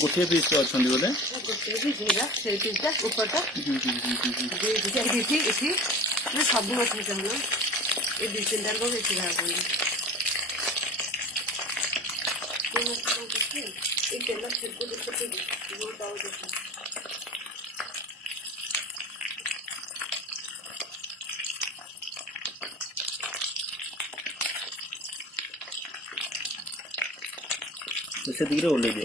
गोटे पीस अच्छा बोले सब मछली चाहूना ये 2-3 टाइम बेसी भागुनी तेल छिड़को से दिखे ओले दिए